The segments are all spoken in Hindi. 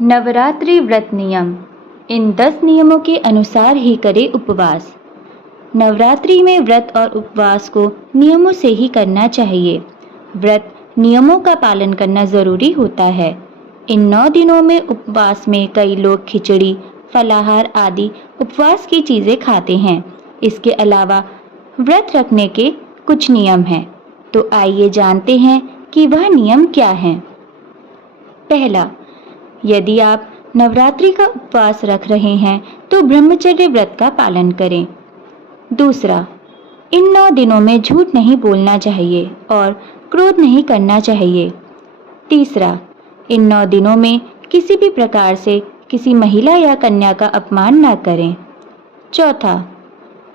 नवरात्रि व्रत नियम। इन 10 नियमों के अनुसार ही करें उपवास। नवरात्रि में व्रत और उपवास को नियमों से ही करना चाहिए। व्रत नियमों का पालन करना जरूरी होता है। इन 9 दिनों में उपवास में कई लोग खिचड़ी, फलाहार आदि उपवास की चीजें खाते हैं। इसके अलावा व्रत रखने के कुछ नियम हैं, तो आइए जानते हैं कि वह नियम क्या हैं। पहला, यदि आप नवरात्रि का उपवास रख रहे हैं तो ब्रह्मचर्य व्रत का पालन करें। दूसरा, इन 9 दिनों में झूठ नहीं बोलना चाहिए और क्रोध नहीं करना चाहिए। तीसरा, इन 9 दिनों में किसी भी प्रकार से किसी महिला या कन्या का अपमान न करें। चौथा,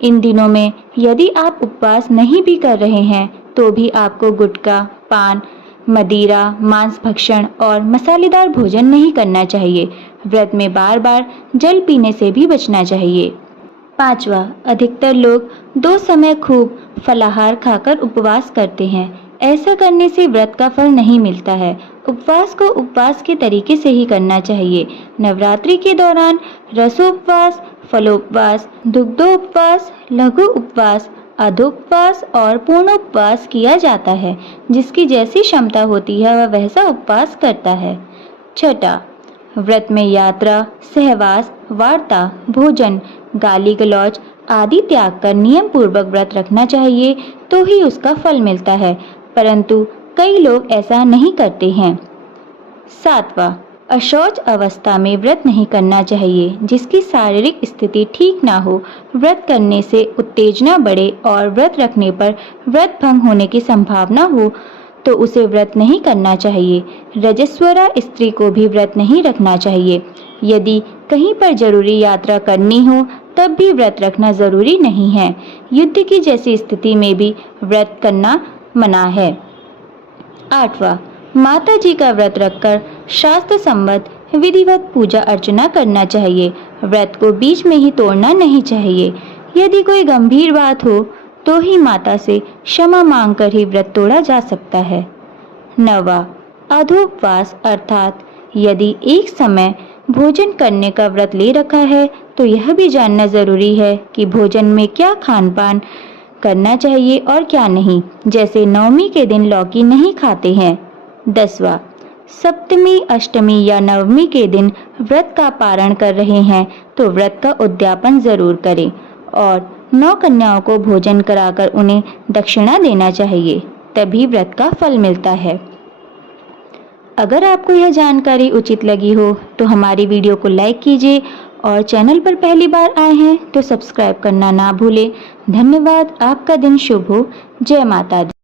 इन दिनों में यदि आप उपवास नहीं भी कर रहे हैं तो भी आपको गुटखा, पान, मदिरा, मांस भक्षण और मसालेदार भोजन नहीं करना चाहिए। व्रत में बार बार जल पीने से भी बचना चाहिए। पांचवा, अधिकतर लोग 2 समय खूब फलाहार खाकर उपवास करते हैं। ऐसा करने से व्रत का फल नहीं मिलता है। उपवास को उपवास के तरीके से ही करना चाहिए। नवरात्रि के दौरान रसोपवास, फलोपवास, दुग्धोपवास, लघु उपवास, अधोपवास और पूर्णोपवास किया जाता है। जिसकी जैसी क्षमता होती है वह वैसा उपवास करता है। छठा, व्रत में यात्रा, सहवास, वार्ता, भोजन, गाली गलौज आदि त्याग कर नियम पूर्वक व्रत रखना चाहिए तो ही उसका फल मिलता है, परंतु कई लोग ऐसा नहीं करते हैं। सातवां, अशौच अवस्था में व्रत नहीं करना चाहिए। जिसकी शारीरिक स्थिति ठीक ना हो, व्रत करने से उत्तेजना बढ़े और व्रत रखने पर व्रत भंग होने की संभावना हो तो उसे व्रत नहीं करना चाहिए। रजस्वला स्त्री को भी व्रत नहीं रखना चाहिए। यदि कहीं पर जरूरी यात्रा करनी हो तब भी व्रत रखना जरूरी नहीं है। युद्ध की जैसी स्थिति में भी व्रत करना मना है। आठवां, माता जी का व्रत रखकर शास्त्र सम्मत विधिवत पूजा अर्चना करना चाहिए। व्रत को बीच में ही तोड़ना नहीं चाहिए। यदि कोई गंभीर बात हो तो ही माता से क्षमा मांगकर ही व्रत तोड़ा जा सकता है। नवा, अधोपवास अर्थात यदि एक समय भोजन करने का व्रत ले रखा है तो यह भी जानना जरूरी है कि भोजन में क्या खान पान करना चाहिए और क्या नहीं। जैसे नवमी के दिन लौकी नहीं खाते हैं। 10वां, सप्तमी, अष्टमी या नवमी के दिन व्रत का पारण कर रहे हैं तो व्रत का उद्यापन जरूर करें और 9 कन्याओं को भोजन कराकर उन्हें दक्षिणा देना चाहिए, तभी व्रत का फल मिलता है। अगर आपको यह जानकारी उचित लगी हो तो हमारी वीडियो को लाइक कीजिए और चैनल पर पहली बार आए हैं तो सब्सक्राइब करना ना भूलें। धन्यवाद। आपका दिन शुभ हो। जय माता दी।